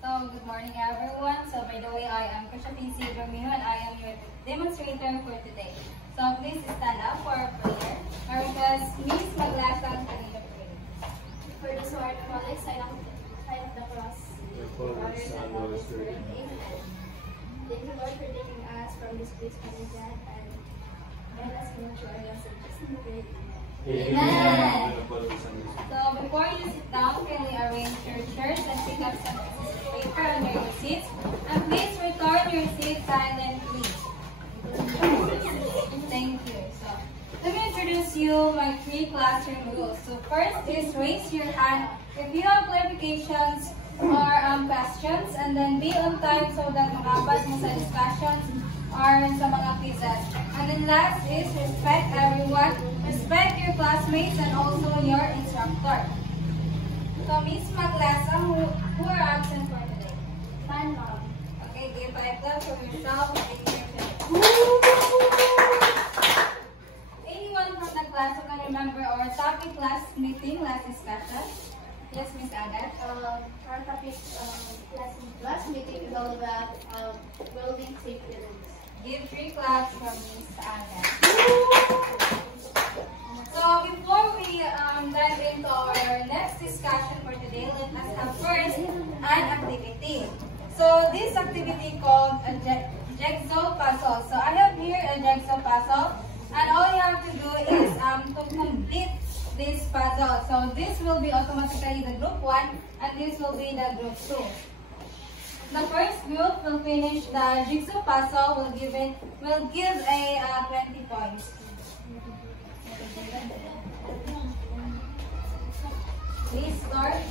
So, good morning everyone. So, by the way, I am Krisha P.C. Bermino and I am your demonstrator for today. So, please stand up for a prayer. Our request, Miss Maglasang kanina pray. For the sword, Rolex, sign of the cross. Father, Son, Holy Spirit. Amen. Thank you, Lord, for taking us from this place from the dead and guide us into our lesson. Just in the way. Amen. So, before you sit down, can we arrange your chairs and pick up some paper under your seats? And please return your seats silently. Thank you. So, let me introduce you my 3 classroom rules. So, first is raise your hand if you have clarifications or questions, and then be on time so that makapas mo sa discussions or sa mga quizzes. And then last is respect everyone, respect your classmates and also your instructor. So, Miss Maglasang, who are absent for today? Fun, Mom. Okay, give 5 claps for yourself. Anyone from the class who can remember our topic last meeting, last discussion? Yes, Miss Agat. Our topic last meeting is all about building safety rooms. Give 3 claps for Miss Agat. So before we dive into our next discussion for today, let us have first an activity. So this activity called a jigsaw puzzle. So I have here a jigsaw puzzle, and all you have to do is to complete this puzzle. So this will be automatically the group 1, and this will be the group 2. The first group will finish the jigsaw puzzle, will give a 20 points. Please start.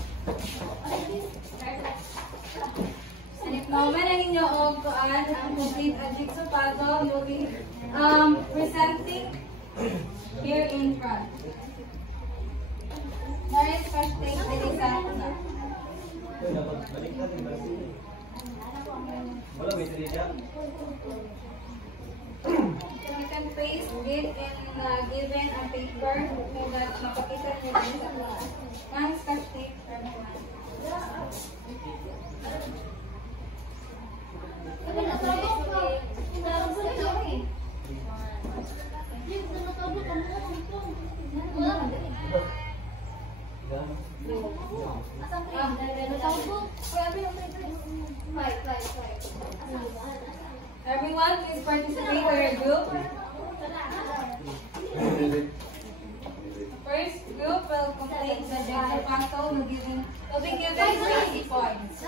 And if naman ang inyong kuan ang complete a jigsaw puzzle, you'll be presenting here in front. There is first thing that is na. You can paste it in given a paper so that makakita nyo din sa class. One scotch tape for naman. Everyone, please participate in your group. First group will complete the jigsaw puzzle. Will be given 20 points.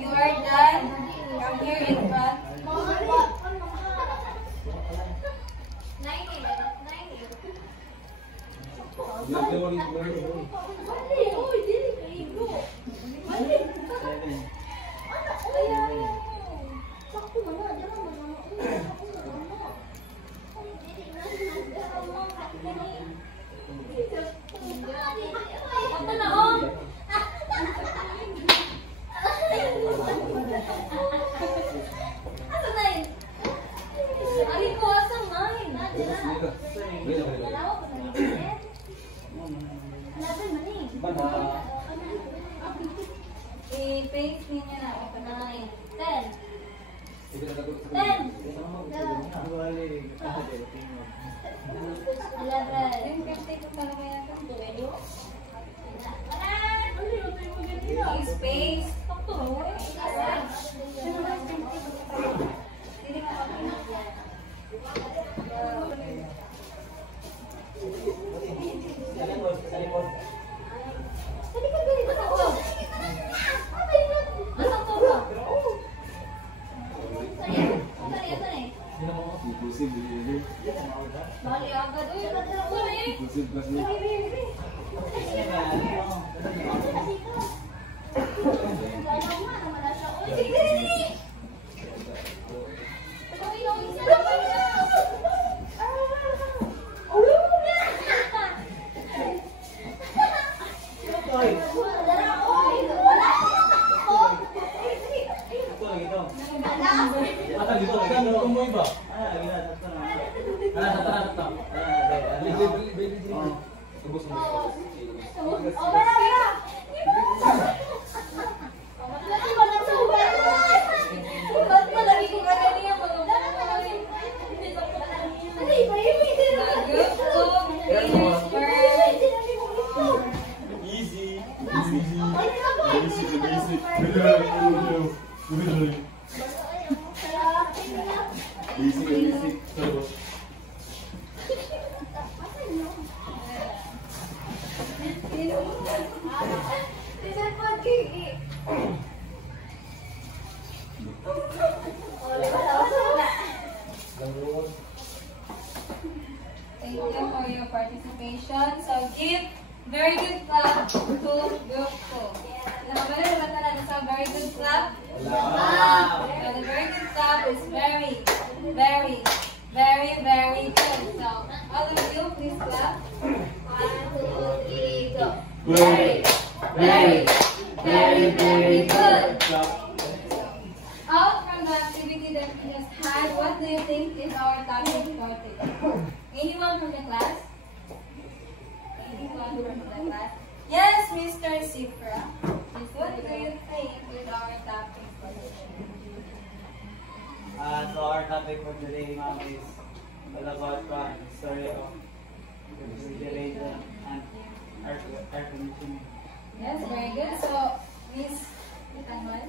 You are done. Come here in front. I-paste niya na. 10. 10. 11. Yung kasi ko talaga yata. Space. Thank you for your participation. So give very good clap to group 2. Nakabalik naman na natin sa very good clap. So the very good clap is very, very, very, very good. So all of you, please clap. 1, 2, 3, go. Very, very, very, very good. Out from the activity that we just had, what do you think is our topic for today? Anyone from the class? Anyone from the class? Yes, Mr. Sifra. What do you think is our topic for today? So our topic for today, ma'am, is all about the story of refrigeration and air conditioning. Yes, very good. So, Miss Itanman?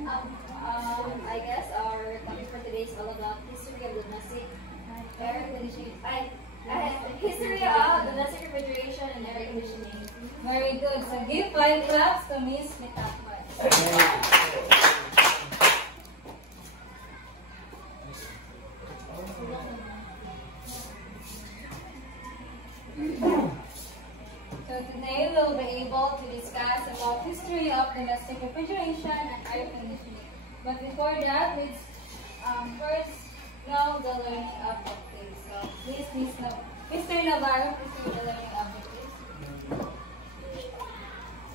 I guess our topic for today is all about history of domestic air conditioning. History of domestic refrigeration and air conditioning. Very good. So, give 5 claps to Miss Itanman. So today we'll be able to discuss about history of domestic refrigeration and air conditioning. But before that, let's first know the learning objectives. So please, Mr. Navarro, please do the learning objectives.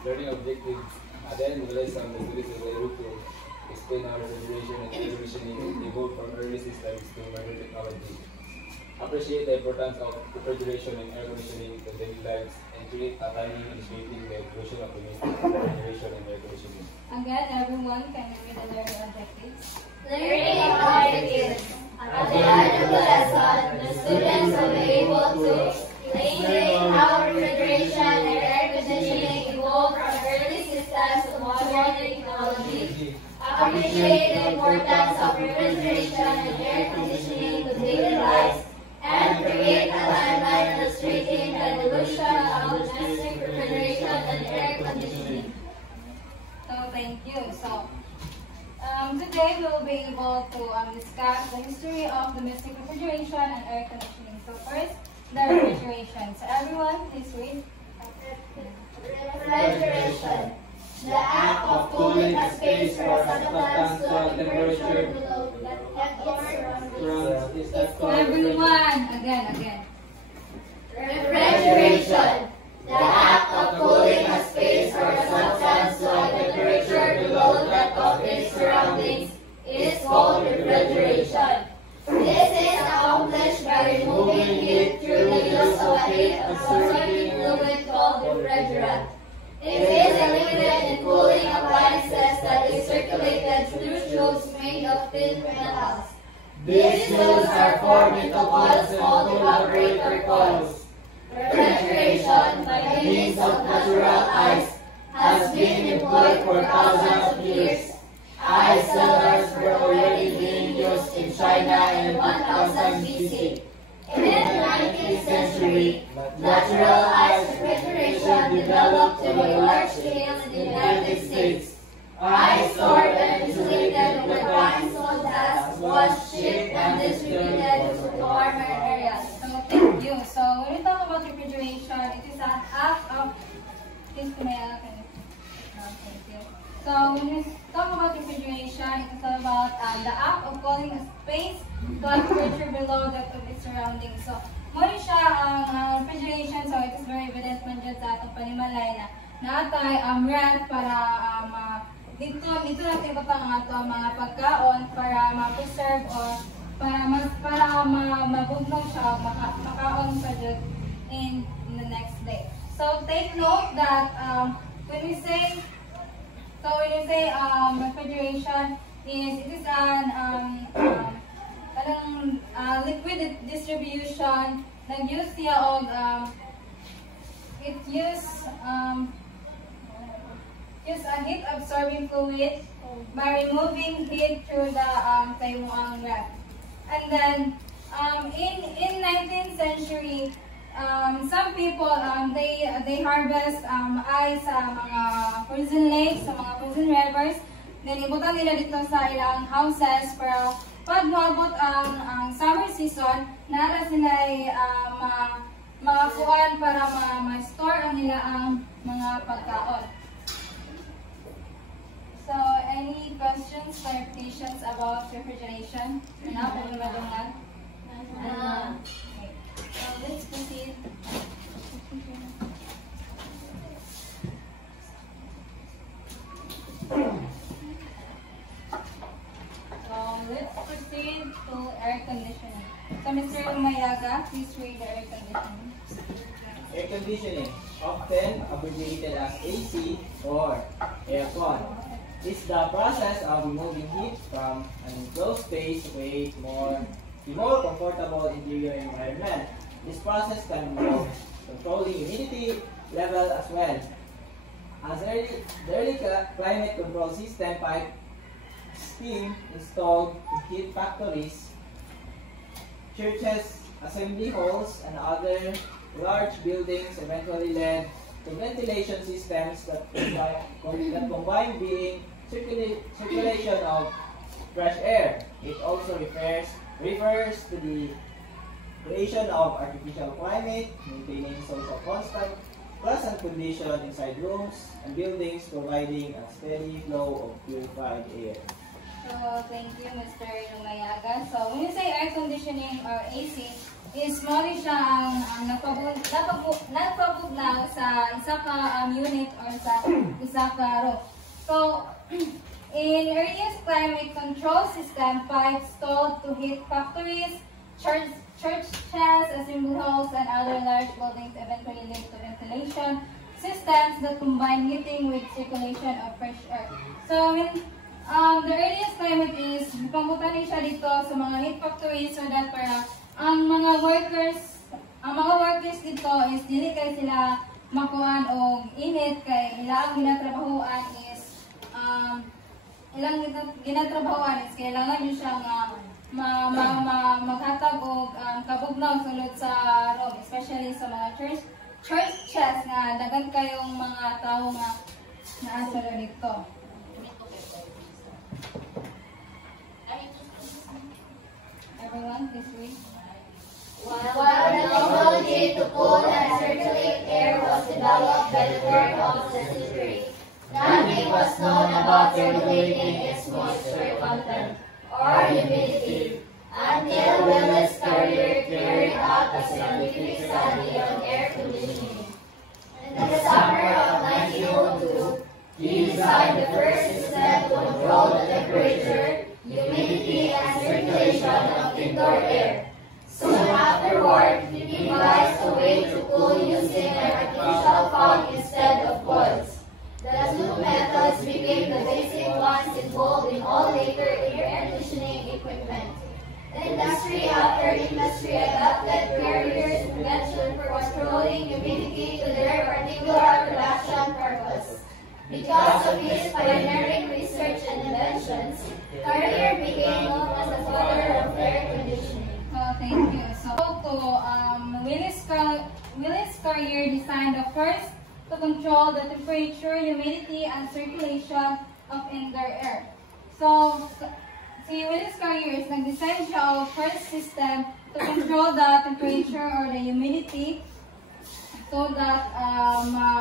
Learning objectives. Then we realize some activities that are able to explain how refrigeration and air conditioning evolved from early systems to modern technology. Appreciate the importance of refrigeration and air conditioning to daily lives and create a timing illustrating the evolution of domestic refrigeration and air conditioning. Again, everyone can read the learning objectives. Learning objectives. At the end of the lesson, the students will be able to explain how refrigeration and air conditioning evolved from early systems to modern technology. Appreciate the importance of refrigeration and air conditioning to daily lives and create a timeline illustrating the evolution of domestic refrigeration and air conditioning. So thank you. So today we will be able to discuss the history of domestic refrigeration and air conditioning. So first, the refrigeration. So everyone, please read. Refrigeration. The act of cooling a space for a substance to a temperature below that its surroundings. Everyone, again. Refrigeration. The act of cooling a space for a substance to a temperature below that of its surroundings is called refrigeration. This is accomplished by removing heat through the use of a heat-absorbing fluid called refrigerant. It is a liquid in cooling appliances that is circulated through tubes made of thin metals. These tubes are formed into coils called evaporator coils. Refrigeration, by means of natural ice, has been employed for thousands of years. Ice cellars were already being used in China in 1000 BC. In the 19th century, natural ice refrigeration developed to a large scale in the United States. Ice stored and insulated over time so that was shipped and distributed to warmer areas. So thank you. So when we talk about cooling a space to a temperature below that of its surroundings. So, muna siya ang refrigeration. So, it is very evident man dyan sa atong panimalay na naatay ref para dito natin ibutang ang ato mga pagkaon para ma-preserve or para mabugnaw siya, makaon pa dyan in the next day. So, take note that when we say refrigeration, it is an liquid distribution. Nag-use siya og use a heat absorbing fluid by removing heat through the taymuang ref. And then in 19th century, some people they harvest ice sa mga frozen lakes, sa mga frozen rivers. Then ibutan nila dito sa ilang houses para pag maabot ang summer season, nara sila mga kuwan para ma-store ang nila ang mga pagkaon. So, any questions, clarifications about refrigeration? Okay. So, let's proceed. Let's proceed to air conditioning. So, Mr. Umayaga, please read the air conditioning. Air conditioning, often abbreviated as AC or aircon, is the process of removing heat from an enclosed space to create a more comfortable interior environment. This process can involve controlling humidity level as well. As the early climate control system pipe steam installed in heat factories, churches, assembly halls, and other large buildings eventually led to ventilation systems that combine being circulation of fresh air. It also refers to the creation of artificial climate, maintaining social constant pleasant condition inside rooms and buildings, providing a steady flow of purified air. So, thank you, Mr. Umayaga. So, when you say air conditioning or AC, is mali siya ang nagpabugnaw sa isa ka unit or sa isa ka room. So, in earliest climate control system, pipes installed to heat factories, churches, assembly halls, and other large buildings eventually led to ventilation systems that combine heating with circulation of fresh air. So, the earliest climate is pamutanin siya dito sa mga heat factories so that para ang mga workers dito is dili kay sila makuhaan og init kay ilang ginatrabahuan is kailangan nyo siya maghatag og kabugnaw sulod sa room, especially sa mga churches nga daghan kayong mga tao nga naa sulod dito. Everyone, please read. While the technology to cool and circulate air was developed by the work of centuries, nothing was known about regulating its moisture content or humidity until Willis Carrier carried out a scientific study on air conditioning. In the summer of 1902, he designed the first system to control the temperature, humidity, and circulation of indoor air. Soon afterward, he devised a way to cool using an artificial foam instead of coils. The two methods became the basic ones involved in all later air conditioning equipment. The industry after industry adopted Carrier's invention for controlling humidity to their particular production purpose. Because of his pioneering research and inventions, Carrier became known as the father of air conditioning. Thank you. So, Willis Carrier designed the first to control the temperature, humidity, and circulation of indoor air. So, si Willis Carrier is nag-design siya of first system to control the temperature or the humidity so that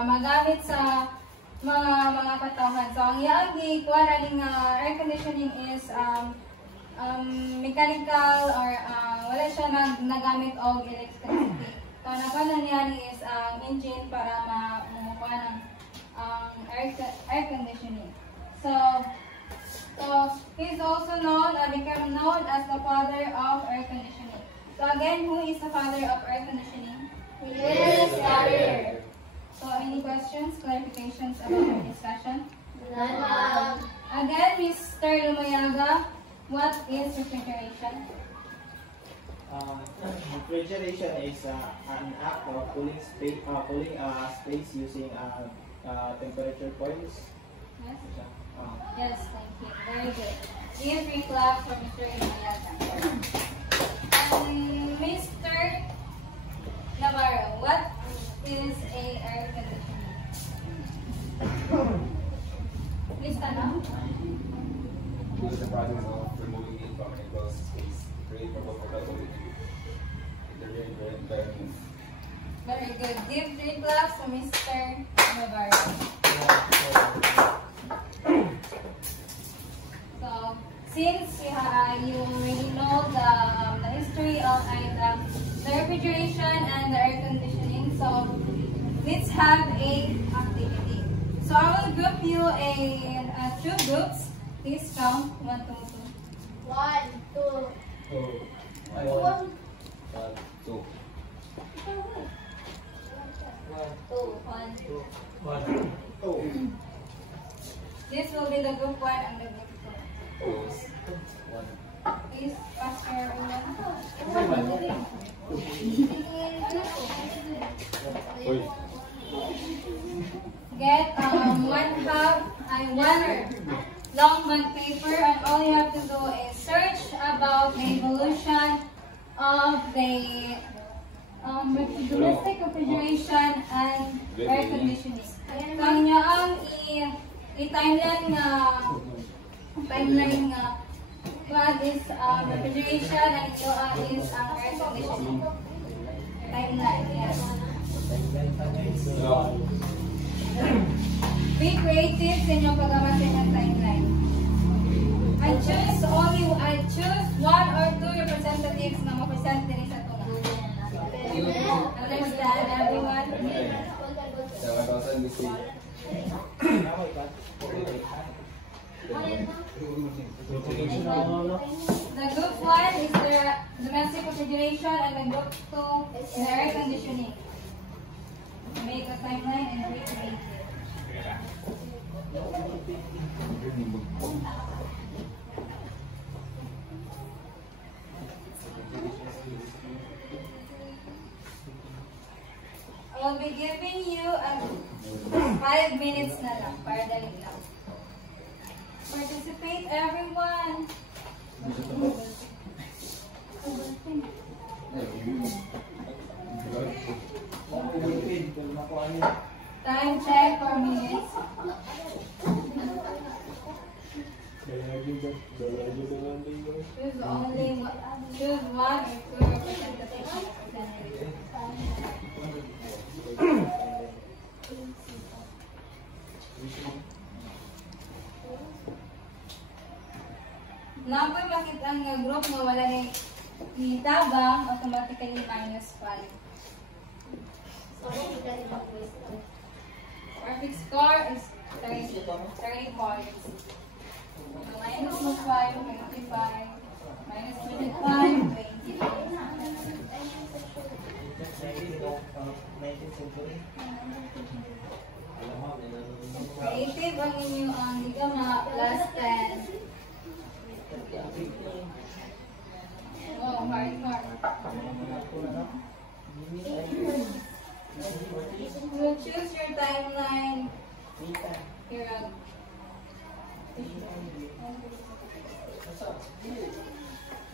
magamit sa mga katawhan. So, ang iyang air conditioning is mechanical or wala siya nagamit og electricity. So, napanan niya is engine para mamukuha ng air conditioning. So he's also become known as the father of air conditioning. So again, who is the father of air conditioning? Yes, Father. So any questions, clarifications about our discussion? None, ma'am. Again, Mr. Lumayaga, what is refrigeration? Refrigeration is an act of cooling space using temperature coils. Yes? Yes, thank you. Very good. Give three claps for Mr. Lumayaga. And Mr. Navarro, what is a air conditioner? Please stand up. This is the process of removing heat from an enclosed space to create more comfortability in the environment. Very good. Give three claps to Mr. Navarro. So, since you already know the history of the refrigeration and the air conditioning, so let's have a activity. So I will group you in two groups. Please count 1, 2, 3. 1, 2. 2. 1. This will be the group 1 and the group 2. Please pass your Get one long bond paper, and all you have to do is search about the evolution of the domestic refrigeration and air conditioning. So, inyo ang timeline what is refrigeration and ito is air conditioning. Timeline, yes. Be creative sa inyong paggawa sa inyong timeline. I choose 1 or 2 representatives na ma-present din sa ito. Understand, everyone? The group 1 is the domestic refrigeration and the group 2 is the air conditioning. Make a timeline and be creative. I will be giving you 5 minutes na lang para dali lang. Participate, everyone! Time check for minutes. Choose 1 or 2 representatives. Napoy makita ang group na wala na itabang, automatically -5. Perfect score is 30 points. So -5, 25, -25, 20. Creative ang inyong di ka +10. Oh, hard. We'll choose your timeline. Here.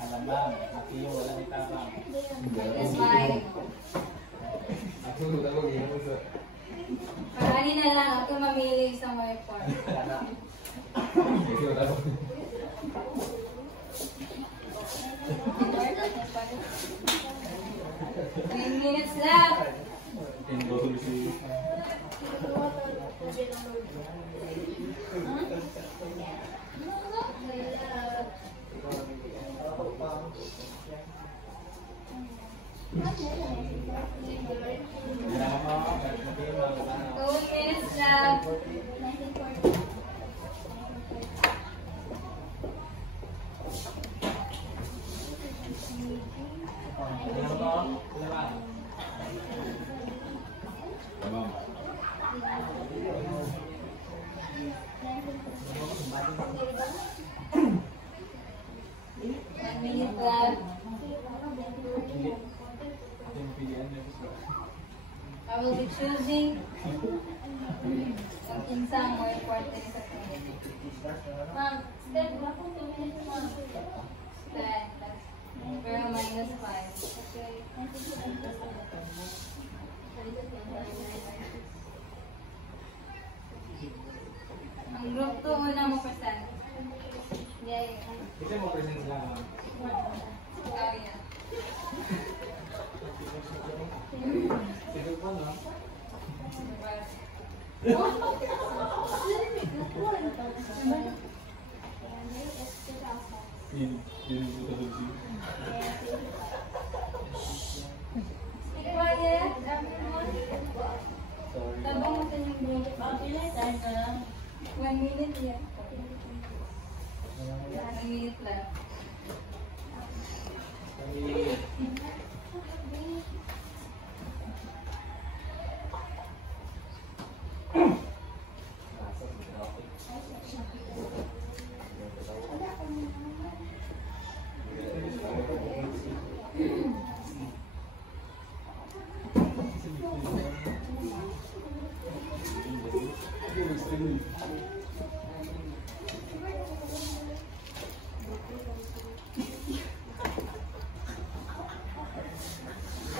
Alam, matiyo, wala ni tabang. -5. Parani na lang ako mamili isang report. 10 minutes left. That I will be choosing ang insang more important sa community. Ma'am, step na po 2 minutes, ma'am. Then, pero minus 5. Okay. Ang group 2 una mo present. Yay. Kasi mo present lang. Ikaw yan. Sige po, no? Quiet, everyone. Sorry. Tabang mo sa yung group. 1 minute yan. 1 minute left.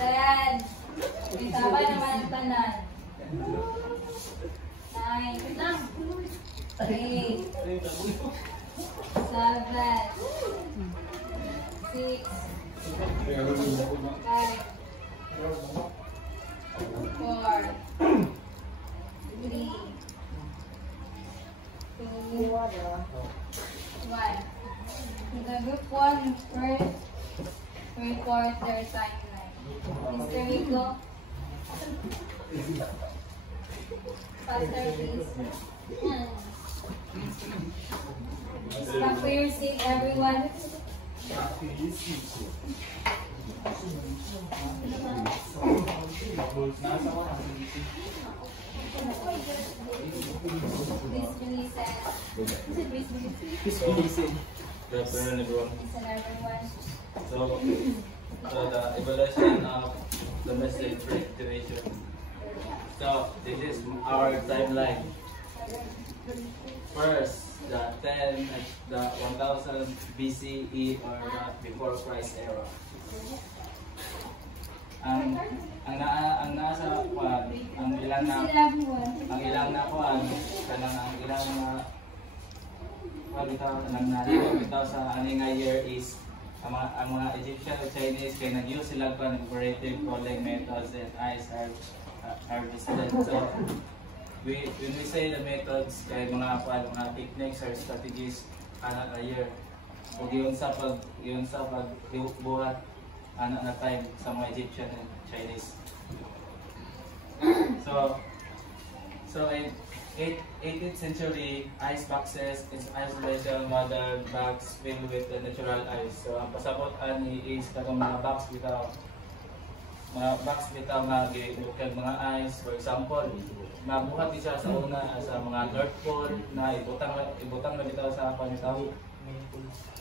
Then, bitaba naman ang tanan. 9, 8, 7, 6, 5, 4, 3, 2, 1. The group 1 first report their timeline. Mr. Rico, faster please. Stop for your seat, everyone. Please listen. Good afternoon, everyone. Listen, everyone. So the evaluation of domestic reactivation. So this is our timeline. First, the 1000 BCE or the before Christ era. Ang nasa kuan, ang ilang na kuan, kanang ang ilang na bitaw sa aning nga year is ang mga Egyptian o Chinese kay nag-use sila pa ng operative calling methods and ice harvested. So when we say the methods kay mga techniques or strategies ana a year. Ug yun sa pagbuhat ana na time sa mga Egyptian and Chinese. So in 18th century, ice boxes is isolation modern bags filled with the natural ice. So ang pasabot ani is katong mga box bitaw nga gibukag mga ice. For example, mabuhat isa sa una sa mga North Pole na ibutang na bitaw sa panitaw.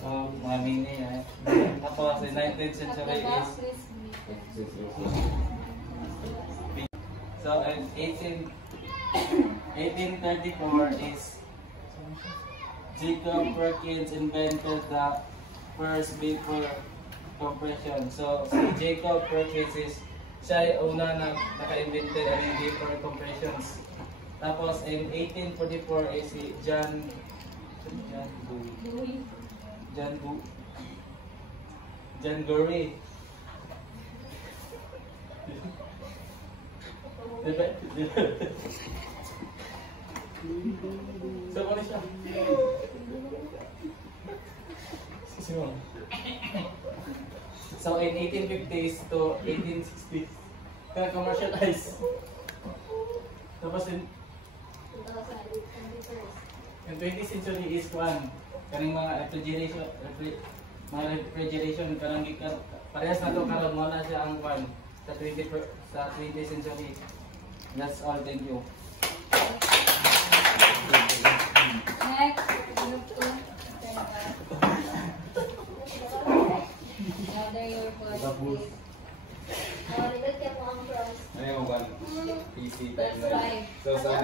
Mga mini tapos in 19th century is so in 1834 is Jacob Perkins invented the first vapor compression. So si Jacob Perkins is siya una na naka-invented ng vapor compressions. Tapos in 1844 is si John Gurry. So, ano siya? So, in 1850s to 1860s, commercialized. Tapos in 20th century is one. Kaning mga refrigeration karang parehas na to karon mo na siya ang one sa 20th century. That's all. Thank you. Next, group 2. under your body. Nindot ka po ang cross. Ano yung one? PC That's timeline. right. So sa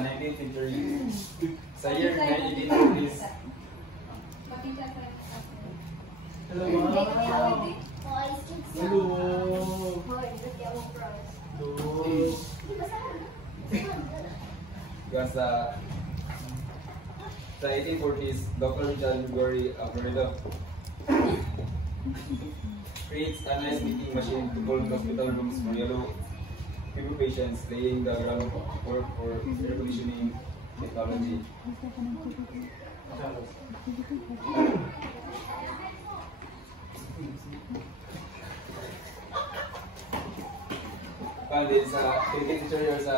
19th century, sa year 1980s, Pakita sa Hello, Oh, ma'am. I skip sa. Hello. Oh, nindot ka ang cross. Hello. Di ba saan? sa 1840s, Dr. Richard Gregory Averida creates an ice making machine to cold hospital rooms for yellow fever patients, laying the groundwork for air conditioning technology. Kandi sa Philippine sa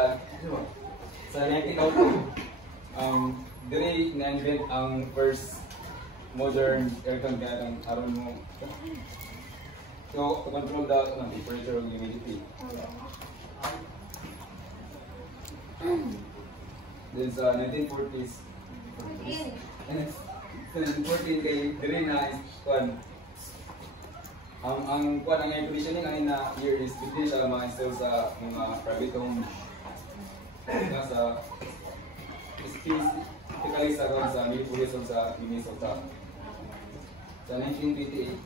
1902, dili na-invent ang first modern aircon kaya ng aron mo. So, to control the temperature and humidity. Then sa 1940s, 1914 kay dili na kwan. Ang kwan ang air conditioning ang na year is 50 siya ma-install sa mga private home. Sa typically sa kwan sa Minneapolis o sa Minnesota. Sa 1928,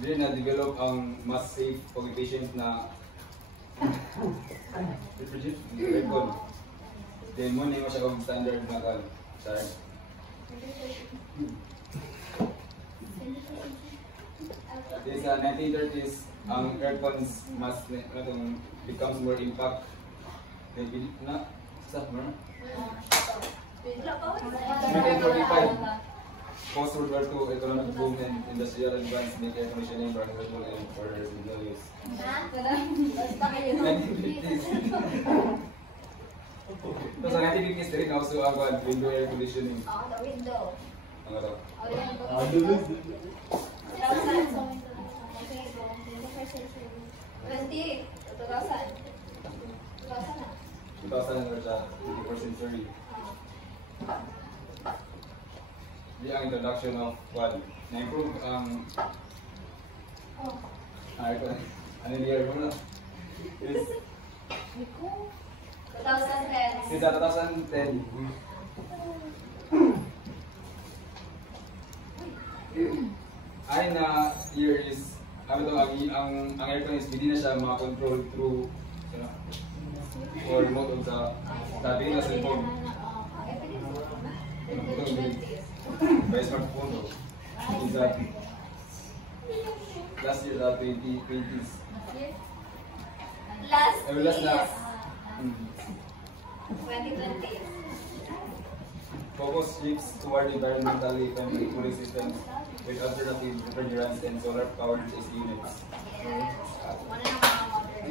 dili na develop ang mass safe cohabitation na refrigerator aircon. Then mo na siya kung standard na kan. Sorry. Then sa 1930s, ang aircons mas becomes more impact. Then na sa mo. 1945, post-World War II economic boom and industrial advance make air conditioning practical and for residential use. 1950s. So sa 1950s din also ang window air conditioning. The window. Ang ito. Okay, go. 21st century. 2000 or sa 21st century. Di ang introduction of what? Na-improve ang aircon. Ano yung year mo na? Is 2010. since 2010. Ay na year is ano to ang aircon is hindi na siya ma-control through or remote o sa tabi na cellphone. By smartphone though. Is that last year 2020s. Last Last na. 2020. Focus shifts toward environmentally friendly cooling systems with alternative refrigerants and solar powered AC units. One and a half water.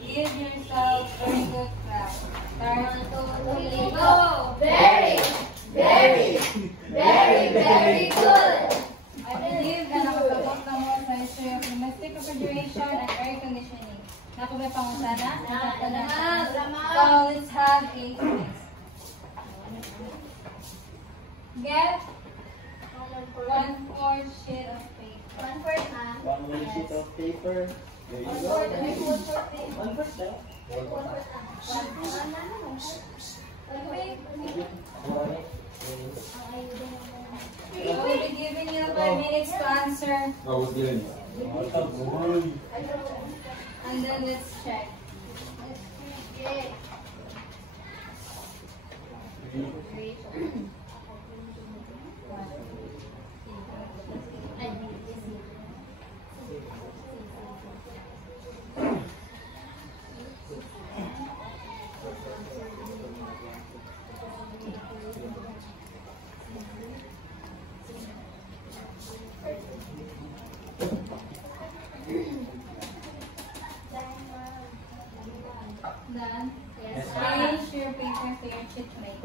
Give yourself very good clap. Start to Go! Very good! I believe na nakasabot na mo sa history of domestic refrigeration and air conditioning. Naku may pangusana? So let's have a quiz. Get 1/4 sheet of paper. 1/4 na. One more sheet of paper. There you go. 1/4 One first now. I will be giving you 5 minutes to answer, What was given? and then let's check. Okay. Done. Yes, Change your paper to your sheet tray.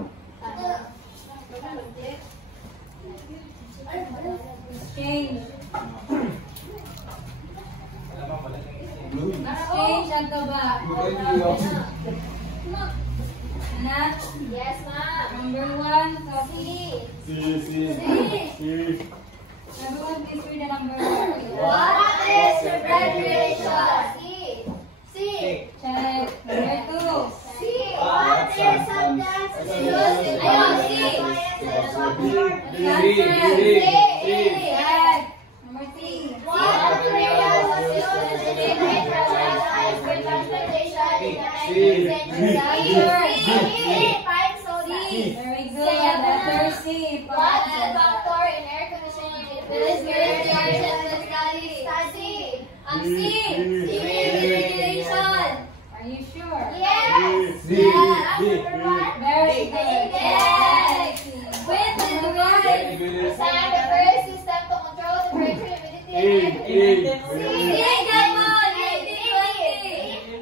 Change. Change ang kaba. Na? Yes, ma'am. Number 1, so C. everyone please read the number 1. What is refrigeration? C. Check. Number 2. C. What is substance used in Check. Number 3. What material was used to generate pressurized ice for transportation in the 19th century? Pine soda. Very good. Letter C. What is a factor in air conditioning? It is refrigeration study. C. Refrigeration. Are you sure? Yes. D. Very good. Yes. With the device. Design the first system to control temperature, humidity, and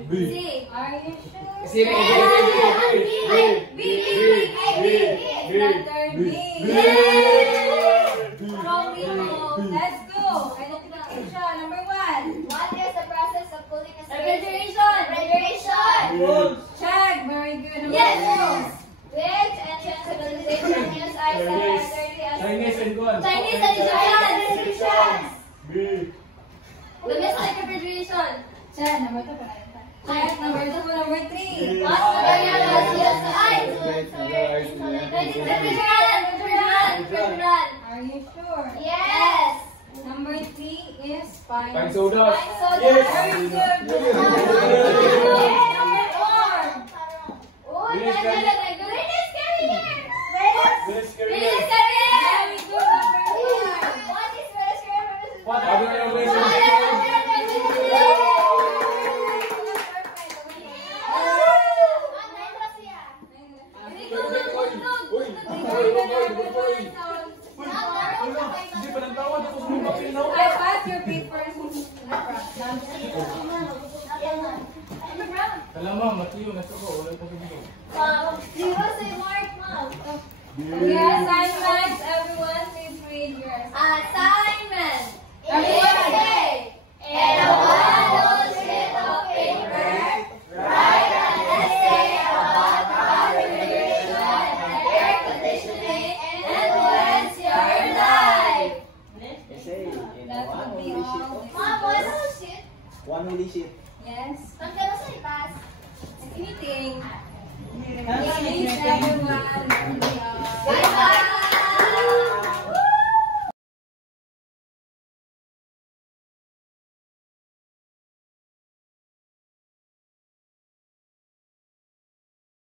B. Are you sure? C. Letter B. Let's go. Identification. Number 1. What is the process of cooling a Refrigeration. Check. Very good. Number 2. Which ancient civilization used ice as early as Chinese and Guan. Chinese and Egyptians? B. Domestic refrigeration. Check. Number 2. Check. Number 2. Number 3. What material was used to ice? Refrigerant. Are you sure? Yes. Number 3 is fine. Pine soda. Pine soda. Yes. Very good. Number 4. Oh, British Carrier. Let's carry British it. Carrier. Very good. Number 1. What is British Carrier? What Other are innovation. Hindi pa nang tawad ako sa mga pinaw. I pass your papers. Alam mo, matiyo na ito ko. Wala pa rin ito. Your assignments, everyone, please read your assignment. Assignment. Everyone. In a one sheet of paper, write an essay about how refrigeration and air conditioning influence your life. That would be all. Mom, what is a sheet? One holy sheet. Yes. Pagkano sa itas? Anything. Please, everyone.